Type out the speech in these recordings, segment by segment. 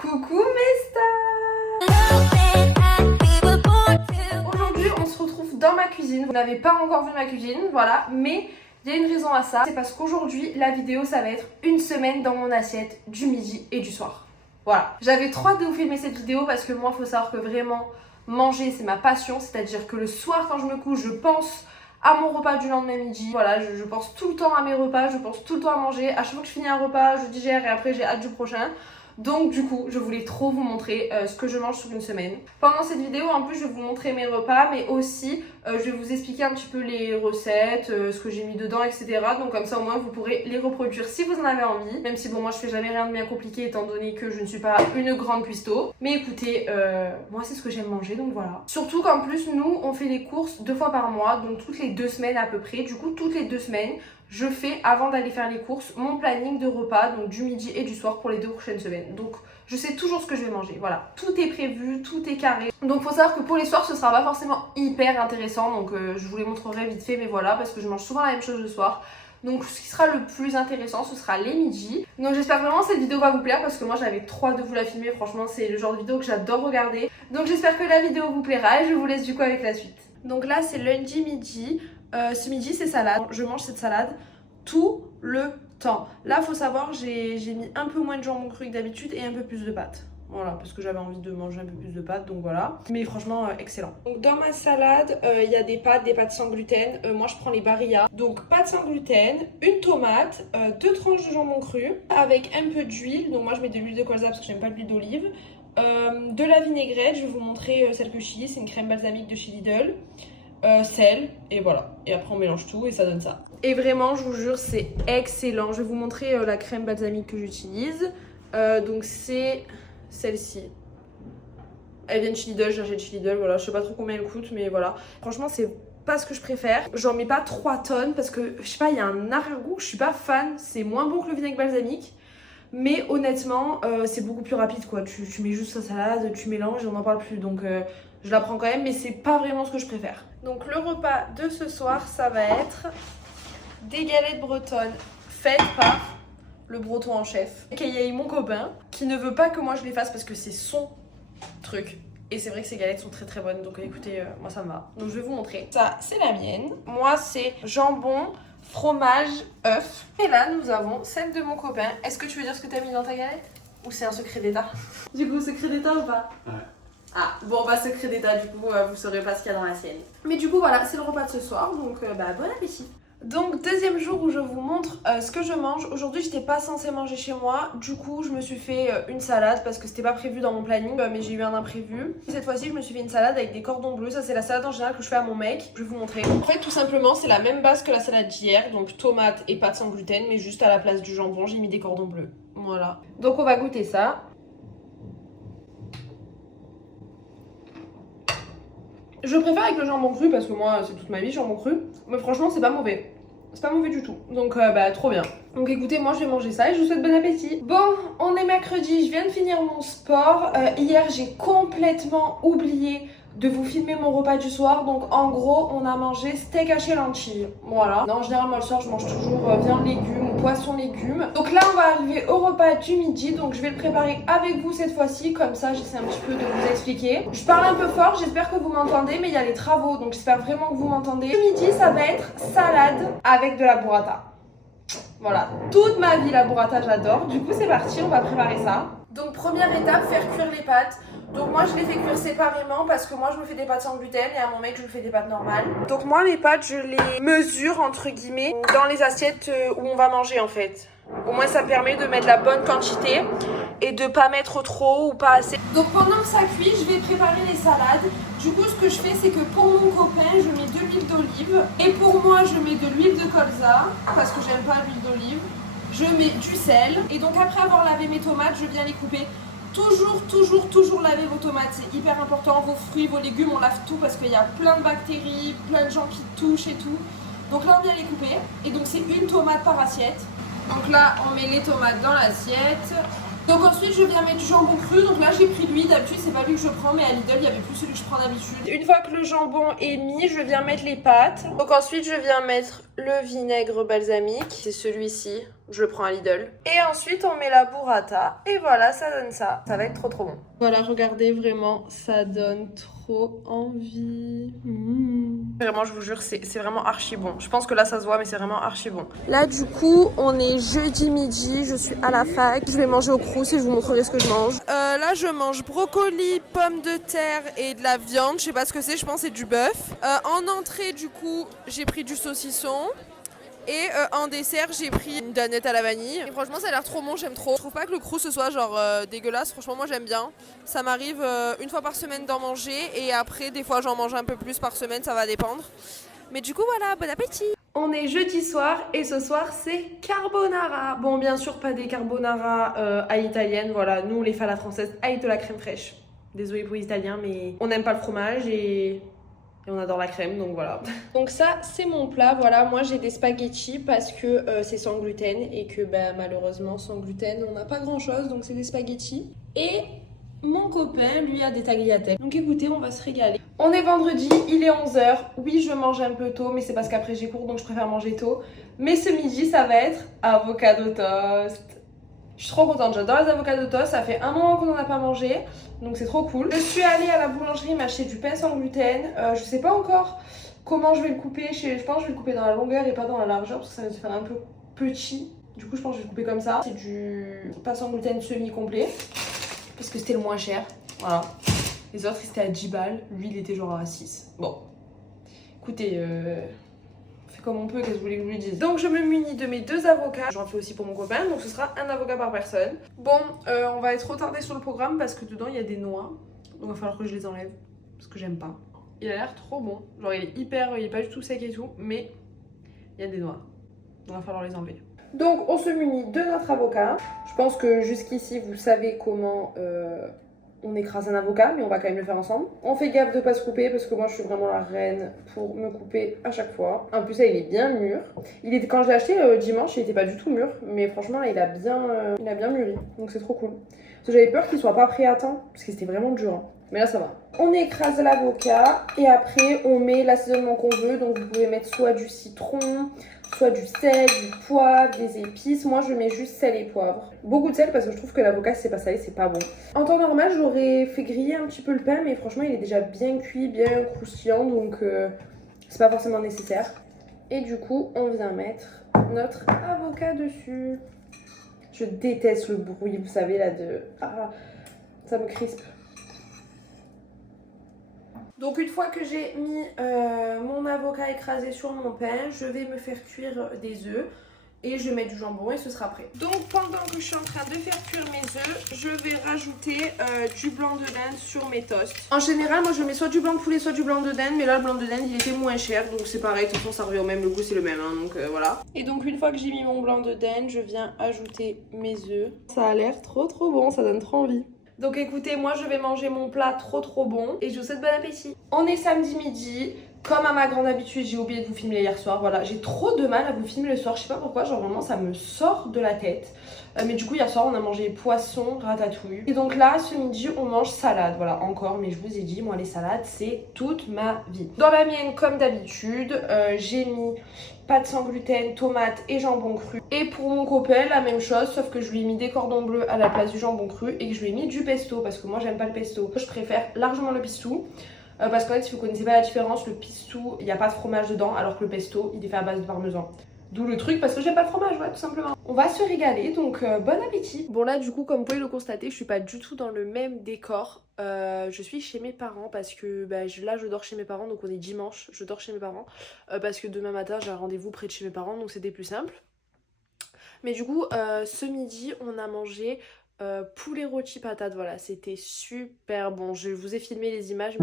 Coucou mes stars! Aujourd'hui on se retrouve dans ma cuisine. Vous n'avez pas encore vu ma cuisine, voilà, mais il y a une raison à ça. C'est parce qu'aujourd'hui la vidéo ça va être une semaine dans mon assiette du midi et du soir. Voilà, j'avais trop hâte de vous filmer cette vidéo parce que moi il faut savoir que vraiment manger c'est ma passion. C'est-à-dire que le soir quand je me couche je pense à mon repas du lendemain midi. Voilà, je pense tout le temps à mes repas, je pense tout le temps à manger. À chaque fois que je finis un repas, je digère et après j'ai hâte du prochain. Donc du coup, je voulais trop vous montrer ce que je mange sur une semaine. Pendant cette vidéo, en plus, je vais vous montrer mes repas, mais aussi, je vais vous expliquer un petit peu les recettes, ce que j'ai mis dedans, etc. Donc comme ça, au moins, vous pourrez les reproduire si vous en avez envie. Même si, bon, moi, je fais jamais rien de bien compliqué, étant donné que je ne suis pas une grande cuistot. Mais écoutez, moi, c'est ce que j'aime manger, donc voilà. Surtout qu'en plus, nous, on fait les courses 2 fois par mois, donc toutes les 2 semaines à peu près. Du coup, toutes les 2 semaines, je fais, avant d'aller faire les courses, mon planning de repas, donc du midi et du soir pour les 2 prochaines semaines. Donc je sais toujours ce que je vais manger, voilà. Tout est prévu, tout est carré. Donc faut savoir que pour les soirs, ce sera pas forcément hyper intéressant, donc je vous les montrerai vite fait, mais voilà, parce que je mange souvent la même chose le soir. Donc ce qui sera le plus intéressant, ce sera les midis. Donc j'espère vraiment que cette vidéo va vous plaire, parce que moi j'avais trop hâte de vous la filmer, franchement c'est le genre de vidéo que j'adore regarder. Donc j'espère que la vidéo vous plaira et je vous laisse du coup avec la suite. Donc là c'est lundi midi. Ce midi c'est salade, je mange cette salade tout le temps. Là faut savoir j'ai mis un peu moins de jambon cru que d'habitude et un peu plus de pâtes. Voilà, parce que j'avais envie de manger un peu plus de pâtes, donc voilà. Mais franchement excellent. Donc dans ma salade il y a des pâtes sans gluten. Moi je prends les Barilla. Donc pâtes sans gluten, une tomate, 2 tranches de jambon cru avec un peu d'huile. Donc moi je mets de l'huile de colza parce que j'aime pas l'huile d'olive. De la vinaigrette, je vais vous montrer celle que j'utilise, c'est une crème balsamique de chez Lidl. Sel et voilà, et après on mélange tout et ça donne ça. Et vraiment je vous jure c'est excellent. Je vais vous montrer la crème balsamique que j'utilise. Donc c'est celle-ci, elle vient de chez Lidl, je l'achète chez Lidl, voilà, je sais pas trop combien elle coûte mais voilà. Franchement c'est pas ce que je préfère, j'en mets pas 3 tonnes parce que je sais pas, il y a un arrière-goût, je suis pas fan, c'est moins bon que le vinaigre balsamique. Mais honnêtement, c'est beaucoup plus rapide quoi. Tu mets juste sa salade, tu mélanges et on n'en parle plus. Donc je la prends quand même, mais c'est pas vraiment ce que je préfère. Donc le repas de ce soir, ça va être des galettes bretonnes faites par le breton en chef, aka mon copain, qui ne veut pas que moi je les fasse parce que c'est son truc. Et c'est vrai que ces galettes sont très très bonnes, donc écoutez, moi ça me va. Donc je vais vous montrer. Ça, c'est la mienne. Moi, c'est jambon, fromage, œuf. Et là, nous avons celle de mon copain. Est-ce que tu veux dire ce que t'as mis dans ta galette? Ou c'est un secret d'état? Du coup, secret d'état ou pas? Ouais. Ah, bon bah secret d'état, du coup, vous saurez pas ce qu'il y a dans la sienne. Mais du coup, voilà, c'est le repas de ce soir, donc bah bon appétit. Donc deuxième jour où je vous montre ce que je mange. Aujourd'hui j'étais pas censée manger chez moi. Du coup je me suis fait une salade parce que c'était pas prévu dans mon planning, mais j'ai eu un imprévu. Cette fois-ci je me suis fait une salade avec des cordons bleus. Ça c'est la salade en général que je fais à mon mec. Je vais vous montrer. En fait tout simplement c'est la même base que la salade d'hier. Donc tomates et pâtes sans gluten, mais juste à la place du jambon j'ai mis des cordons bleus. Voilà. Donc on va goûter ça. Je préfère avec le jambon cru parce que moi c'est toute ma vie jambon cru. Mais franchement c'est pas mauvais. C'est pas mauvais du tout. Donc bah trop bien. Donc écoutez, moi je vais manger ça et je vous souhaite bon appétit. Bon, on est mercredi, je viens de finir mon sport. Hier j'ai complètement oublié de vous filmer mon repas du soir. Donc en gros on a mangé steak haché lentilles. Voilà. Non, en général moi le soir je mange toujours viande légumes ou poisson légumes. Donc là on va arriver au repas du midi. Donc je vais le préparer avec vous cette fois-ci. Comme ça j'essaie un petit peu de vous expliquer. Je parle un peu fort, j'espère que vous m'entendez. Mais il y a les travaux, donc j'espère vraiment que vous m'entendez. Le midi ça va être salade avec de la burrata. Voilà, toute ma vie la burrata j'adore. Du coup c'est parti, on va préparer ça. Donc première étape, faire cuire les pâtes. Donc moi je les fais cuire séparément parce que moi je me fais des pâtes sans gluten et à mon mec je lui fais des pâtes normales. Donc moi mes pâtes je les mesure entre guillemets dans les assiettes où on va manger en fait. Au moins ça permet de mettre la bonne quantité et de pas mettre trop ou pas assez. Donc pendant que ça cuit je vais préparer les salades. Du coup ce que je fais c'est que pour mon copain je mets de l'huile d'olive. Et pour moi je mets de l'huile de colza parce que j'aime pas l'huile d'olive. Je mets du sel et donc après avoir lavé mes tomates je viens les couper. Toujours laver vos tomates, c'est hyper important. Vos fruits, vos légumes, on lave tout parce qu'il y a plein de bactéries, plein de gens qui touchent et tout. Donc là on vient les couper et donc c'est une tomate par assiette. Donc là on met les tomates dans l'assiette. Donc ensuite je viens mettre du jambon cru. Donc là j'ai pris lui, d'habitude c'est pas lui que je prends mais à Lidl il y avait plus celui que je prends d'habitude. Une fois que le jambon est mis, je viens mettre les pâtes. Donc ensuite je viens mettre le vinaigre balsamique, c'est celui-ci. Je le prends à Lidl. Et ensuite, on met la burrata. Et voilà, ça donne ça. Ça va être trop trop bon. Voilà, regardez, vraiment, ça donne trop envie. Vraiment, je vous jure, c'est vraiment archi bon. Je pense que là, ça se voit, mais c'est vraiment archi bon. Là, du coup, on est jeudi midi. Je suis à la fac. Je vais manger au Crous et je vous montrerai ce que je mange. Là, je mange brocoli, pommes de terre et de la viande. Je sais pas ce que c'est, je pense que c'est du bœuf. En entrée, du coup, j'ai pris du saucisson. Et en dessert, j'ai pris une danette à la vanille. Et franchement, ça a l'air trop bon, j'aime trop. Je trouve pas que le Crous ce soit genre dégueulasse. Franchement, moi j'aime bien. Ça m'arrive une fois par semaine d'en manger. Et après, des fois, j'en mange un peu plus par semaine, ça va dépendre. Mais du coup, voilà, bon appétit. On est jeudi soir et ce soir, c'est carbonara. Bon, bien sûr, pas des carbonara à l'italienne. Voilà, nous, les fait à la française avec de la crème fraîche. Désolée pour les Italiens, mais on n'aime pas le fromage et on adore la crème, donc voilà. Donc ça, c'est mon plat. Voilà, moi j'ai des spaghettis parce que c'est sans gluten et que malheureusement, sans gluten, on n'a pas grand-chose. Donc c'est des spaghettis. Et mon copain, lui, a des tagliatelles. Donc écoutez, on va se régaler. On est vendredi, il est 11h. Oui, je mange un peu tôt, mais c'est parce qu'après j'ai cours, donc je préfère manger tôt. Mais ce midi, ça va être avocado toast. Je suis trop contente, j'adore les avocats de toast, ça fait un moment qu'on n'en a pas mangé, donc c'est trop cool. Je suis allée à la boulangerie m'acheter du pain sans gluten, je sais pas encore comment je vais le couper, je pense que je vais le couper dans la longueur et pas dans la largeur parce que ça va se faire un peu petit. Du coup je pense que je vais le couper comme ça. C'est du pain sans gluten semi-complet, parce que c'était le moins cher, voilà. Les autres ils étaient à 10 balles, lui il était genre à 6. Bon, écoutez... comme on peut, qu'est-ce que vous voulez que je lui dise. Donc je me munis de mes 2 avocats. J'en fais aussi pour mon copain, donc ce sera un avocat par personne. Bon, on va être retardé sur le programme parce que dedans il y a des noix. Donc il va falloir que je les enlève parce que j'aime pas. Il a l'air trop bon. Genre il est pas du tout sec et tout, mais il y a des noix. Donc il va falloir les enlever. Donc on se munit de notre avocat. Je pense que jusqu'ici vous savez comment... on écrase un avocat, mais on va quand même le faire ensemble. On fait gaffe de pas se couper parce que moi je suis vraiment la reine pour me couper à chaque fois. En plus là il est bien mûr. Quand je l'ai acheté dimanche, il était pas du tout mûr, mais franchement là il a bien mûri, donc c'est trop cool. Parce que j'avais peur qu'il soit pas prêt à temps, parce que c'était vraiment dur. Hein. Mais là ça va. On écrase l'avocat et après on met l'assaisonnement qu'on veut. Donc vous pouvez mettre soit du citron, soit du sel, du poivre, des épices. Moi je mets juste sel et poivre. Beaucoup de sel parce que je trouve que l'avocat si c'est pas salé c'est pas bon. En temps normal j'aurais fait griller un petit peu le pain, mais franchement il est déjà bien cuit, bien croustillant, donc c'est pas forcément nécessaire. Et du coup on vient mettre notre avocat dessus. Je déteste le bruit, vous savez là de... Ah, ça me crispe. Donc une fois que j'ai mis mon avocat écrasé sur mon pain, je vais me faire cuire des œufs et je mets du jambon et ce sera prêt. Donc pendant que je suis en train de faire cuire mes œufs, je vais rajouter du blanc de dinde sur mes toasts. En général, moi je mets soit du blanc de poulet, soit du blanc de dinde, mais là le blanc de dinde il était moins cher, donc c'est pareil, de toute façon ça revient au même, le goût c'est le même, hein, donc voilà. Et donc une fois que j'ai mis mon blanc de dinde, je viens ajouter mes œufs. Ça a l'air trop bon, ça donne trop envie. Donc écoutez, moi je vais manger mon plat trop bon et je vous souhaite bon appétit. On est samedi midi, comme à ma grande habitude, j'ai oublié de vous filmer hier soir, voilà. J'ai trop de mal à vous filmer le soir, je sais pas pourquoi, genre vraiment ça me sort de la tête. Mais du coup hier soir on a mangé poisson, ratatouille. Et donc là ce midi on mange salade, voilà encore, mais je vous ai dit, moi les salades c'est toute ma vie. Dans la mienne comme d'habitude, j'ai mis pâte sans gluten, tomates et jambon cru. Et pour mon copain, la même chose, sauf que je lui ai mis des cordons bleus à la place du jambon cru et que je lui ai mis du pesto parce que moi j'aime pas le pesto. Je préfère largement le pistou. Parce qu'en fait, si vous connaissez pas la différence, le pistou, il n'y a pas de fromage dedans, alors que le pesto, il est fait à base de parmesan. D'où le truc, parce que j'aime pas le fromage, ouais, tout simplement. On va se régaler, donc bon appétit. Bon là, du coup, comme vous pouvez le constater, je suis pas du tout dans le même décor. Je suis chez mes parents parce que là, je dors chez mes parents, donc on est dimanche, je dors chez mes parents. Parce que demain matin, j'ai un rendez-vous près de chez mes parents, donc c'était plus simple. Mais du coup, ce midi, on a mangé... poulet rôti patate, voilà, c'était super bon. Je vous ai filmé les images.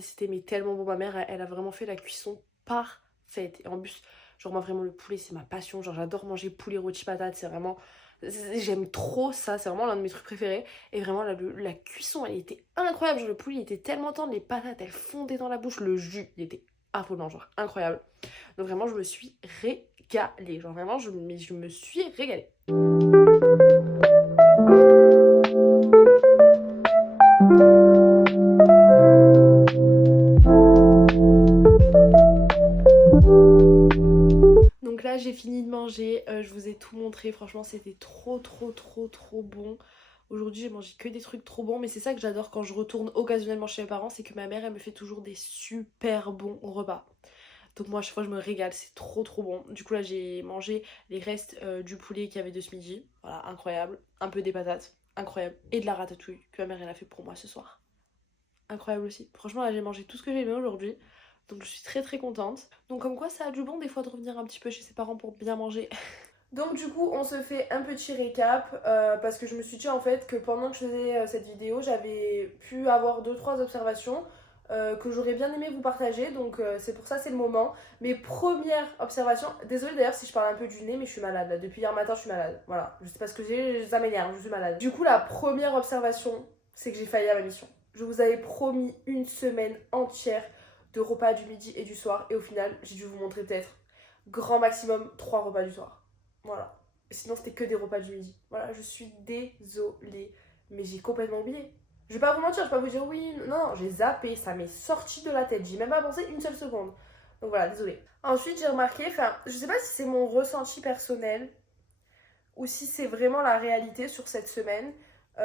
C'était mais tellement bon. Ma mère, elle a vraiment fait la cuisson parfaite. Et en plus, genre moi vraiment le poulet c'est ma passion. Genre j'adore manger poulet rôti patate. C'est vraiment... J'aime trop ça. C'est vraiment l'un de mes trucs préférés. Et vraiment la cuisson elle était incroyable. Genre le poulet il était tellement tendre. Les patates elles fondaient dans la bouche. Le jus il était affolant. Genre incroyable. Donc vraiment je me suis régalée. Genre vraiment je me suis régalée. Donc là j'ai fini franchement c'était trop bon. Aujourd'hui j'ai mangé que des trucs trop bons, mais c'est ça que j'adore quand je retourne occasionnellement chez mes parents, c'est que ma mère elle me fait toujours des super bons repas. Donc moi à chaque fois je me régale, c'est trop bon. Du coup là j'ai mangé les restes du poulet qu'il y avait de ce midi, voilà, incroyable. Un peu des patates, incroyable. Et de la ratatouille que ma mère elle a fait pour moi ce soir. Incroyable aussi. Franchement là j'ai mangé tout ce que j'ai aimé aujourd'hui. Donc je suis très contente. Donc comme quoi ça a du bon des fois de revenir un petit peu chez ses parents pour bien manger. Donc du coup on se fait un petit récap parce que je me suis dit en fait que pendant que je faisais cette vidéo j'avais pu avoir 2-3 observations que j'aurais bien aimé vous partager, donc c'est pour ça c'est le moment. Mes premières observations, désolée d'ailleurs si je parle un peu du nez mais je suis malade là, depuis hier matin je suis malade, voilà, je sais pas ce que j'ai, ça m'énerve, je suis malade. Du coup la première observation c'est que j'ai failli à ma mission. Je vous avais promis une semaine entière de repas du midi et du soir et au final j'ai dû vous montrer peut-être grand maximum 3 repas du soir. Voilà. Sinon, c'était que des repas du midi. Voilà, je suis désolée. Mais j'ai complètement oublié. Je vais pas vous mentir, je vais pas vous dire oui. Non, j'ai zappé. Ça m'est sorti de la tête. J'y ai même pas pensé une seule seconde. Donc voilà, désolée. Ensuite, j'ai remarqué, je sais pas si c'est mon ressenti personnel ou si c'est vraiment la réalité sur cette semaine.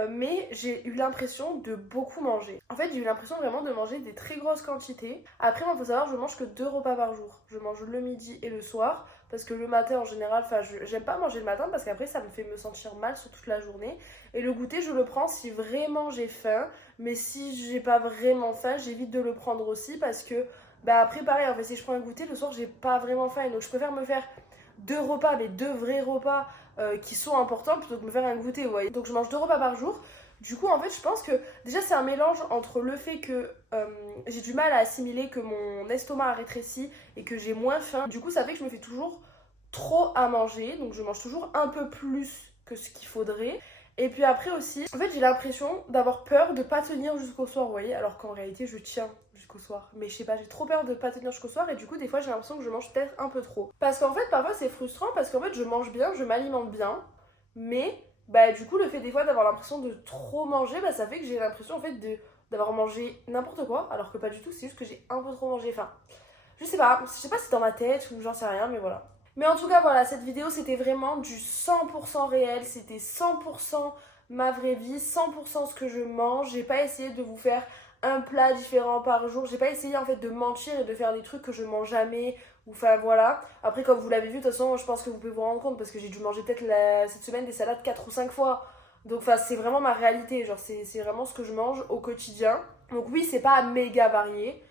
Mais j'ai eu l'impression de beaucoup manger. En fait, j'ai eu l'impression vraiment de manger des très grosses quantités. Après, moi, faut savoir, je mange que 2 repas par jour. Je mange le midi et le soir. Parce que le matin, en général, j'aime pas manger le matin parce qu'après, ça me fait me sentir mal sur toute la journée. Et le goûter, je le prends si vraiment j'ai faim. Mais si j'ai pas vraiment faim, j'évite de le prendre aussi parce que, après, pareil, en fait, si je prends un goûter, le soir, j'ai pas vraiment faim. Donc, je préfère me faire 2 repas, mais 2 vrais repas qui sont importants plutôt que de me faire un goûter, vous voyez. Donc je mange 2 repas par jour. Du coup, en fait, je pense que déjà c'est un mélange entre le fait que j'ai du mal à assimiler que mon estomac a rétréci et que j'ai moins faim. Du coup, ça fait que je me fais toujours trop à manger. Donc je mange toujours un peu plus que ce qu'il faudrait. Et puis après aussi, en fait, j'ai l'impression d'avoir peur de pas tenir jusqu'au soir, vous voyez. Alors qu'en réalité, je tiens jusqu'au soir. Mais je sais pas, j'ai trop peur de pas tenir jusqu'au soir. Et du coup, des fois, j'ai l'impression que je mange peut-être un peu trop. Parce qu'en fait, parfois, c'est frustrant parce qu'en fait, je mange bien, je m'alimente bien. Mais, du coup, le fait des fois d'avoir l'impression de trop manger, ça fait que j'ai l'impression, en fait, d'avoir mangé n'importe quoi. Alors que pas du tout, c'est juste que j'ai un peu trop mangé. Enfin, je sais pas si c'est dans ma tête ou j'en sais rien, mais voilà. Mais en tout cas, voilà, cette vidéo, c'était vraiment du 100% réel. C'était 100% ma vraie vie, 100% ce que je mange. J'ai pas essayé de vous faire un plat différent par jour. J'ai pas essayé, en fait, de mentir et de faire des trucs que je mange jamais. Enfin, voilà. Après, comme vous l'avez vu, de toute façon, je pense que vous pouvez vous rendre compte parce que j'ai dû manger peut-être cette semaine des salades 4 ou 5 fois. Donc, c'est vraiment ma réalité. Genre, c'est vraiment ce que je mange au quotidien. Donc, oui, c'est pas méga varié.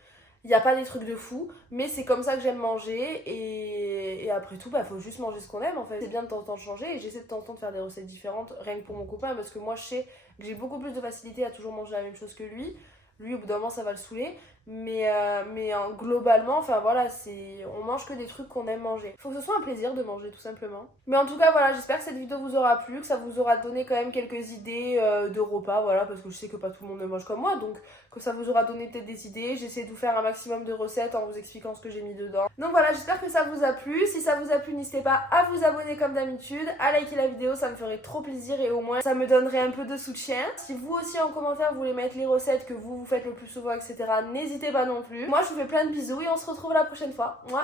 Il n'y a pas des trucs de fou, mais c'est comme ça que j'aime manger et après tout, faut juste manger ce qu'on aime en fait. C'est bien de temps en temps de changer et j'essaie de temps en temps de faire des recettes différentes, rien que pour mon copain, parce que moi je sais que j'ai beaucoup plus de facilité à toujours manger la même chose que lui. Lui, au bout d'un moment, ça va le saouler. Mais globalement, voilà, on mange que des trucs qu'on aime manger. Faut que ce soit un plaisir de manger, tout simplement. Mais en tout cas, voilà, j'espère que cette vidéo vous aura plu, que ça vous aura donné quand même quelques idées de repas, voilà, parce que je sais que pas tout le monde ne mange comme moi, donc que ça vous aura donné peut-être des idées. J'essaie de vous faire un maximum de recettes en vous expliquant ce que j'ai mis dedans. Donc voilà, j'espère que ça vous a plu. Si ça vous a plu, n'hésitez pas à vous abonner comme d'habitude, à liker la vidéo, ça me ferait trop plaisir et au moins ça me donnerait un peu de soutien. Si vous aussi en commentaire vous voulez mettre les recettes que vous faites le plus souvent, etc., n'hésitez pas non plus. Moi je vous fais plein de bisous et on se retrouve la prochaine fois. Moi.